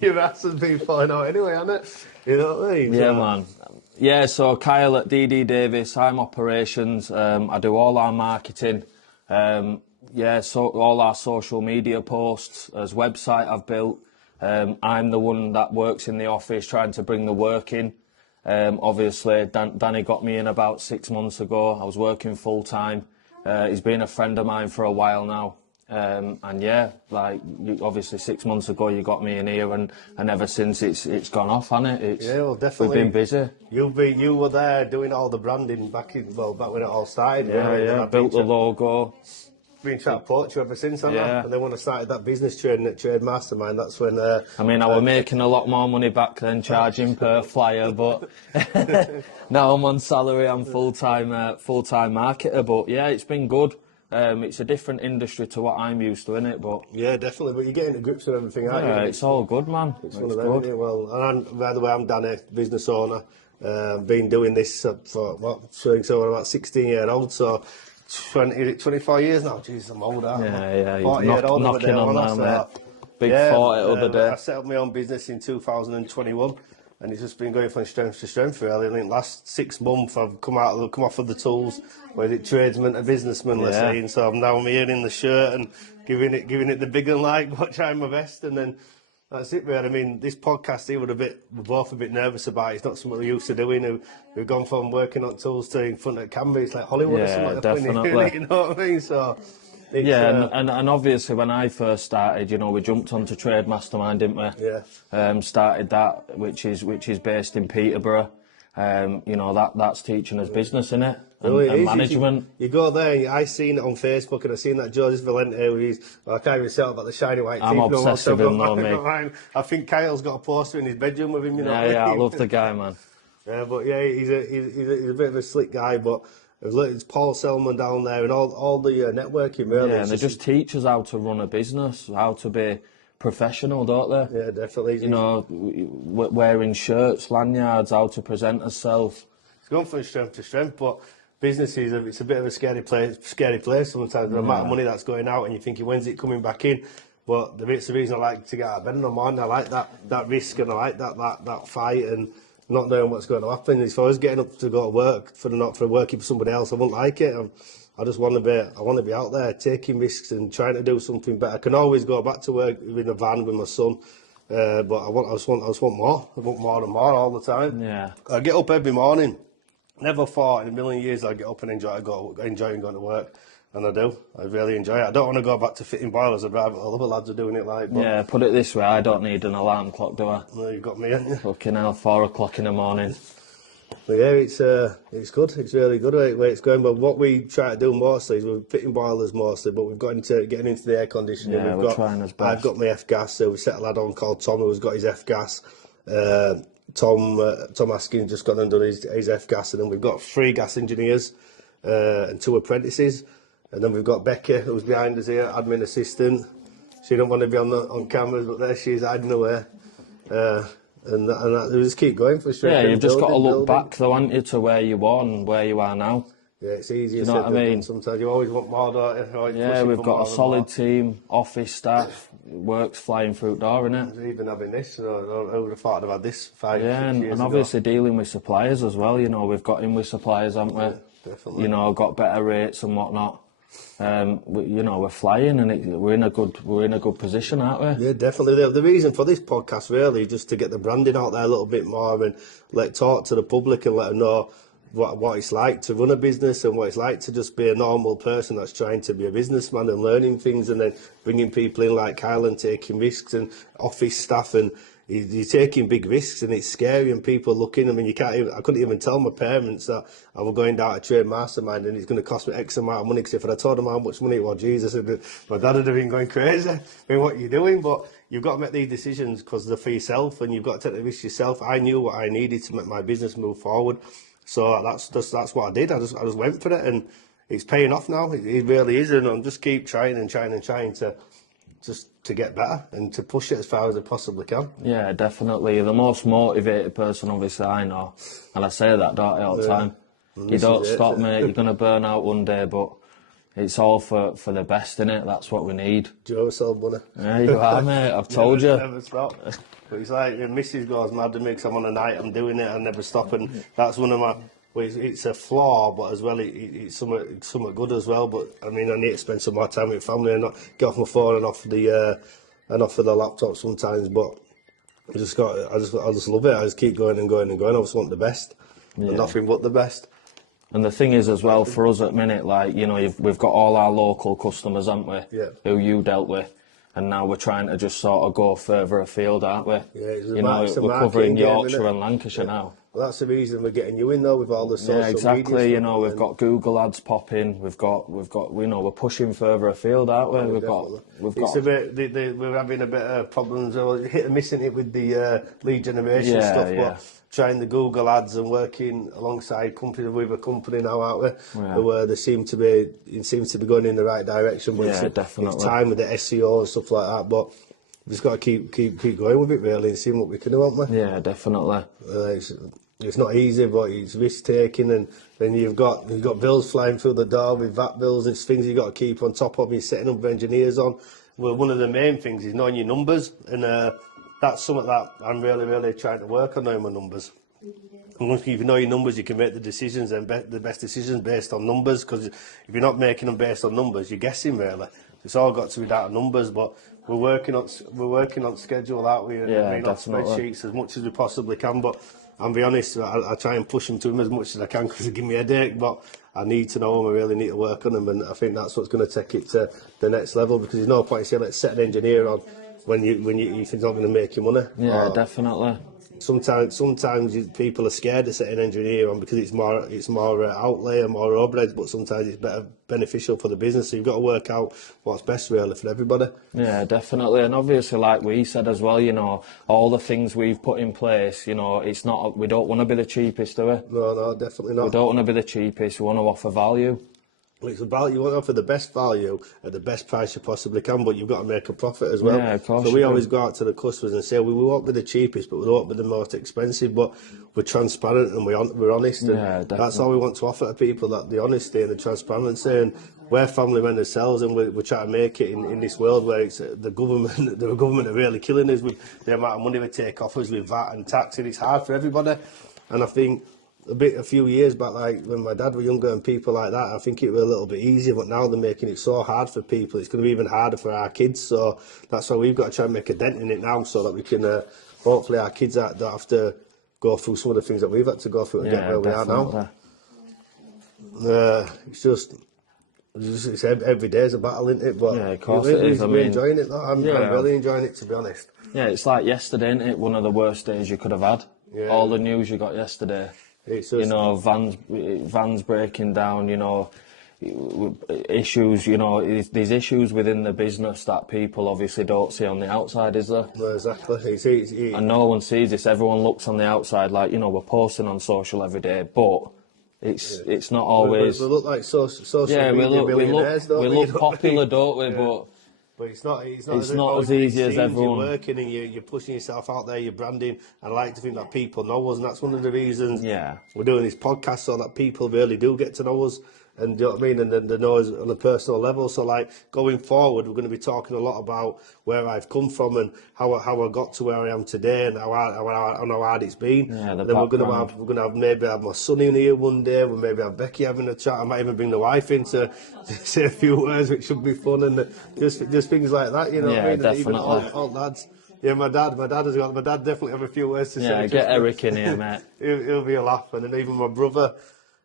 Your ass has been falling out anyway, hasn't it? You know what I mean? Yeah, man. Yeah, so Kyle at DD Davis, I'm operations. I do all our marketing. So all our social media posts, as website I've built. I'm the one that works in the office trying to bring the work in. Obviously, Danny got me in about 6 months ago. I was working full time. He's been a friend of mine for a while now. And yeah, obviously 6 months ago you got me in here, and ever since it's gone off, hasn't it? Yeah, well, definitely. We've been busy. You were there doing all the branding back when it all started. Yeah, really. yeah. Built the logo. Been trying to poach you ever since, haven't I? Yeah. And then when I started that business trading at Trade Mastermind, that's when. I mean, I were making a lot more money back then, charging per flyer, but now I'm on salary. I'm full-time marketer, but yeah, it's been good. It's a different industry to what I'm used to, innit? But yeah, definitely. But you're getting to grips with everything, aren't you? Yeah, it's all good, man. It's one of them, isn't it? Well, and by the way, I'm Danny, business owner. Been doing this for about 16 years old. So 24 years now. Jeez, I'm old. Yeah. 40 years old. Knocking on that, mate. Big 40 other day. I set up my own business in 2021. And it's just been going from strength to strength, really. I think last 6 months I've come off of the tools, whether it's tradesman or businessman, let's say. And so I'm now here in the shirt and giving it the big and like, trying my best, and then that's it, really. I mean, this podcast here we're both a bit nervous about. It's not something we're used to doing. We've gone from working on tools to in front of the camera. It's like Hollywood or something. Definitely. You know what I mean? So. And obviously when I first started, we jumped onto Trade Mastermind, didn't we? Yeah. Started that, which is based in Peterborough. That's teaching us business, innit? And management. You go there, and I seen it on Facebook, and I seen that Joseph Valente, I can't even say about the shiny white teeth. I'm obsessed with him, though, mate. I think Kyle's got a poster in his bedroom with him. You know. Yeah, I love the guy, man. Yeah, but yeah, he's a bit of a slick guy, but. It's Paul Selman down there and all the networking, really. Yeah, and they just teach us how to run a business, how to be professional, don't they? Yeah, definitely. Wearing shirts, lanyards, how to present ourselves. It's gone from strength to strength, but business it's a bit of a scary place sometimes. The amount of money that's going out, and you're thinking, when's it coming back in? But it's the reason I like to get out of bed in the morning. I like that risk, and I like that fight, and not knowing what's going to happen. If I was getting up to go to work for working for somebody else, I wouldn't like it. I just want to be out there taking risks and trying to do something better. I can always go back to work in a van with my son, but I just want more. I want more and more all the time. Yeah. I get up every morning. Never thought in a million years I'd get up and enjoying going to work. And I do. I really enjoy it. I don't want to go back to fitting boilers. I'd rather all the other lads are doing it like. But yeah, put it this way, I don't need an alarm clock, do I? No, you've got me, haven't you? Fucking hell, 4 o'clock in the morning. But yeah, it's good. It's really good where it's going. But what we try to do mostly is we're fitting boilers mostly, but we've got into getting into the air conditioning. Yeah, we're trying as best. I've got my F-gas, so we set a lad on called Tom who's got his F-gas. Tom Askin just got and done his F-gas, and then we've got 3 gas engineers and 2 apprentices. And then we've got Becca, who's behind us here, admin assistant. She don't want to be on cameras, but there she is, hiding away. And we just keep going for sure. Yeah, you've just got to look back, though, haven't you, to where you were and where you are now. Yeah, it's easier. You know what I mean? Sometimes you always want more, don't you? Yeah, we've got a solid team, office staff, work's flying through the door, innit? Even having this, who would have thought I'd had this 5 Yeah, 6 years and obviously dealing with suppliers as well. We've got in with suppliers, haven't we? Yeah, definitely. Got better rates and whatnot. We're flying, and we're in a good position, aren't we? Yeah, definitely. The reason for this podcast really is just to get the branding out there a little bit more and talk to the public and let them know what it's like to run a business and what it's like to just be a normal person that's trying to be a businessman and learning things, and then bringing people in like Kyle and taking risks, and office staff, and you're taking big risks, and it's scary, and people looking. I mean, I couldn't even tell my parents that I was going down to Trade Mastermind and it's going to cost me X amount of money, because if I'd told them how much money it was, Jesus, my dad would have been going crazy. I mean, what are you doing? But you've got to make these decisions because they're for yourself, and you've got to take the risk yourself. I knew what I needed to make my business move forward. So that's what I did. I just went for it, and it's paying off now. It really is, and I'm just keep trying to get better and to push it as far as I possibly can. Yeah, definitely. You're the most motivated person, obviously, I know, and I say that, don't I, all the time. You don't stop, mate. You're gonna burn out one day, but it's all for the best, innit? That's what we need. Do you ever sell money? There you are, mate. I've told you. Never stop. But it's like, the missus goes mad at me because I'm on a night, I'm doing it, I never stop. And that's one of my, well, it's a flaw, but as well, it's somewhat good as well. But I mean, I need to spend some more time with family and not get off my phone and off the laptop sometimes. But I just love it. I just keep going and going and going. I just want the best, and nothing but the best. And the thing is as well, for us at minute, like, you know, we've got all our local customers, haven't we? Yeah. Who you dealt with. And now we're trying to just sort of go further afield, aren't we? Yeah, you know, we're covering Yorkshire and Lancashire now. Well, that's the reason we're getting you in though with all the social media. Yeah, exactly. Stuff, you know, we've got Google ads popping. We've got. You know, we're pushing further afield, aren't we? It's a bit. We're having a bit of problems. Hit and missing it with the lead generation stuff. Yeah. But trying the Google ads and working alongside companies with a company now, aren't we? Yeah. Where it seems to be going in the right direction. But definitely. It's time with the SEO and stuff like that. But we've just got to keep going with it really and seeing what we can do, haven't we? Yeah, definitely. It's not easy, but it's risk taking, and then you've got bills flying through the door with VAT bills. It's things you've got to keep on top of. You're setting up engineers on. Well, one of the main things is knowing your numbers, and that's something that I'm really trying to work on, knowing my numbers. And once you know your numbers, you can make the decisions and the best decisions based on numbers. Because if you're not making them based on numbers, you're guessing really. It's all got to be down to numbers, but we're working on schedule, aren't we? Yeah, I mean, definitely. on spreadsheets as much as we possibly can, but I'll be honest, I try and push them to him as much as I can because they give me a headache, but I need to know them, I really need to work on them, and I think that's what's going to take it to the next level, because there's no point in saying, let's set an engineer on when you think it's not going to make you money. Yeah, definitely. Sometimes people are scared to set an engineer on because it's more outlay and more overheads, but sometimes it's beneficial for the business. So you've got to work out what's best really for everybody. Yeah, definitely. And obviously, like we said as well, you know, all the things we've put in place, you know, we don't want to be the cheapest, do we? No, definitely not. We don't want to be the cheapest. We want to offer value. It's about, you want to offer the best value at the best price you possibly can, but you've got to make a profit as well. Yeah, of course. So we always go out to the customers and say, we won't be the cheapest, but we won't be the most expensive, but we're transparent and we're honest. And Yeah, definitely. that's all we want to offer to people, that the honesty and the transparency. And we're family men ourselves, and we're trying to make it in this world where it's the government are really killing us with the amount of money we take off us with VAT and tax, and it's hard for everybody. And I think a few years back, like when my dad was younger and people like that, I think it was a little bit easier, but now they're making it so hard for people. It's going to be even harder for our kids, so that's why we've got to try and make a dent in it now, so that we can hopefully our kids don't have to go through some of the things that we've had to go through and get where we are now. It's every day is a battle, isn't it? But yeah, of course it is. We're enjoying it though. I'm really enjoying it, to be honest. Yeah, it's like yesterday, isn't it? One of the worst days you could have had. Yeah. All the news you got yesterday. It's just, you know, vans breaking down, you know, issues, you know, there's issues within the business that people obviously don't see on the outside, is there? No, exactly. And no one sees this. Everyone looks on the outside like, you know, we're posting on social every day, but it's not always. We look like social media millionaires, don't we? We look popular, don't we? Yeah. But it's not as easy as everyone. You're working and you're pushing yourself out there, you're branding, and I like to think that people know us, and that's one of the reasons we're doing this podcast, so that people really do get to know us, and do you know what I mean, and then they know us on a personal level. So like going forward, we're going to be talking a lot about where I've come from and how I got to where I am today, and how hard it's been. Yeah, and then we're going to have maybe have my son in here one day. We'll maybe have Becky having a chat. I might even bring the wife in to say a few words, which should be fun, and just things like that, you know. Yeah, what I mean? definitely. Even all lads. Yeah, my dad definitely have a few words to say. Yeah, get Eric in here, mate. he'll be a laugh, and then even my brother.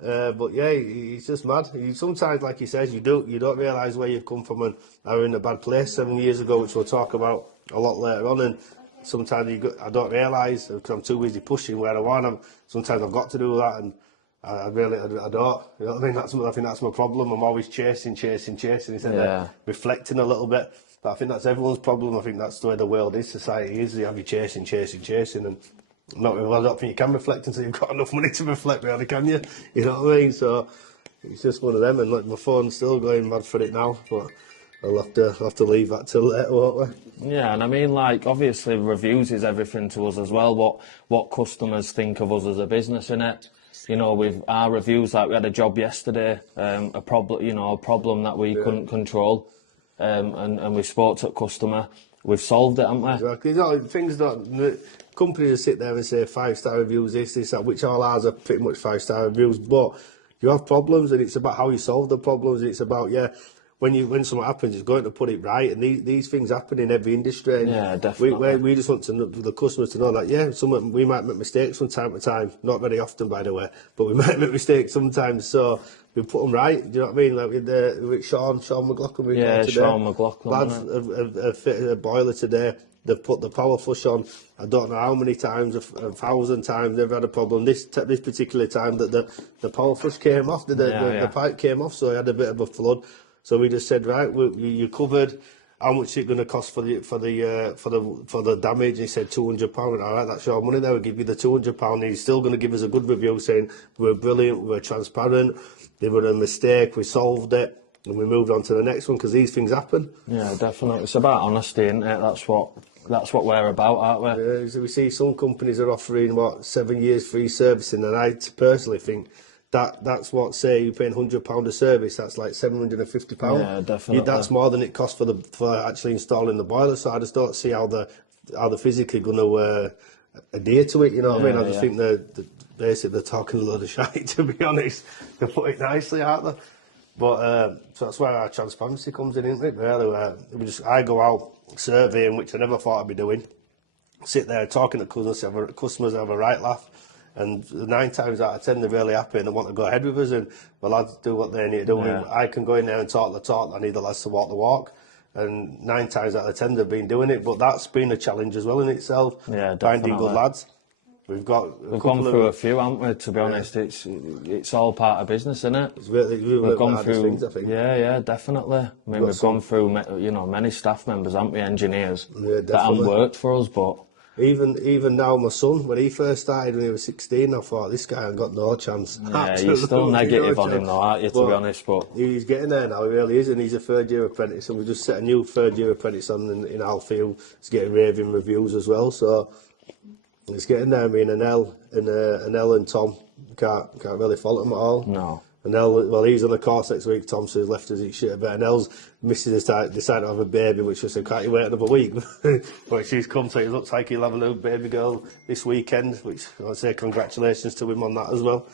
But yeah, he's just mad. Sometimes, like he says, you don't realise where you've come from and are in a bad place 7 years ago, which we'll talk about a lot later on. And sometimes I don't realise because I'm too busy pushing where I want. Sometimes I've got to do that, and I don't. You know what I mean? I think that's my problem. I'm always chasing instead of reflecting a little bit. But I think that's everyone's problem. I think that's the way the world is, society is. You have you chasing, and I don't think you can reflect until you've got enough money to reflect, really, can you? You know what I mean? So it's just one of them, and like my phone's still going mad for it now, but I'll have to leave that till later, won't we? Yeah, and I mean, like, obviously reviews is everything to us as well. What customers think of us as a business, innit? you know, with our reviews, like we had a job yesterday, a problem that we couldn't control, and we spoke to a customer. We've solved it, haven't we? Exactly. No, things that companies will sit there and say 5-star reviews, this, that, which all ours are pretty much 5-star reviews. But you have problems, and it's about how you solve the problems. It's about when something happens, it's going to put it right. And these things happen in every industry. And Yeah, definitely. we just want the customers to know that we might make mistakes from time to time. Not very often, by the way, but we might make mistakes sometimes. So we put them right. Do you know what I mean? Like with Sean McLaughlin. Sean McLaughlin. Lads have fitted a boiler today. They've put the power flush on. I don't know how many times, 1,000 times they've had a problem. This particular time that the power flush came off, the pipe came off, so he had a bit of a flood. So we just said, right, you covered. How much is it going to cost for the damage? And he said £200. All right, that's your money there. We'll give you the £200. And he's still going to give us a good review saying we're brilliant, we're transparent. There was a mistake, we solved it, and we moved on to the next one because these things happen. Yeah, definitely. It's about honesty, isn't it? That's what we're about, aren't we? Yeah, so we see some companies are offering 7 years free servicing, and I personally think that's what, say you're paying £100 a service, that's like £750. Yeah, definitely. That's more than it costs for actually installing the boiler. So I just don't see how they're physically going to adhere to it. You know what I mean? I just think basically they're talking a load of shite, to be honest. To put it nicely, aren't they? But so that's where our transparency comes in, isn't it? Really, I go out surveying, which I never thought I'd be doing. Sit there talking to customers, have a right laugh. And 9 times out of 10, they're really happy and they want to go ahead with us. And the lads do what they need to do. Yeah. I can go in there and talk the talk. I need the lads to walk the walk. And 9 times out of 10, they've been doing it. But that's been a challenge as well in itself. Yeah, finding good lads. We've gone through a few, haven't we? To be honest, it's all part of business, isn't it? We've gone through things, I think. Yeah, definitely. I mean, we've gone through, many staff members, haven't we? Engineers that haven't worked for us, but. Even now, my son, when he first started when he was 16, I thought, this guy ain't got no chance. Yeah, you're still negative on him though, aren't you, to be honest? But he's getting there now, he really is, and he's a third-year apprentice, and we just set a new third-year apprentice on in Alfield. He's getting raving reviews as well, so he's getting there. I mean, Anel and Tom can't really fault him at all. No. And he's on the course next week. Tom says left us eat shit a bit. And Elle's missus decided to have a baby, which I said, can't you wait another week? But she's come, so it looks like he'll have a new baby girl this weekend, which I'll say congratulations to him on that as well.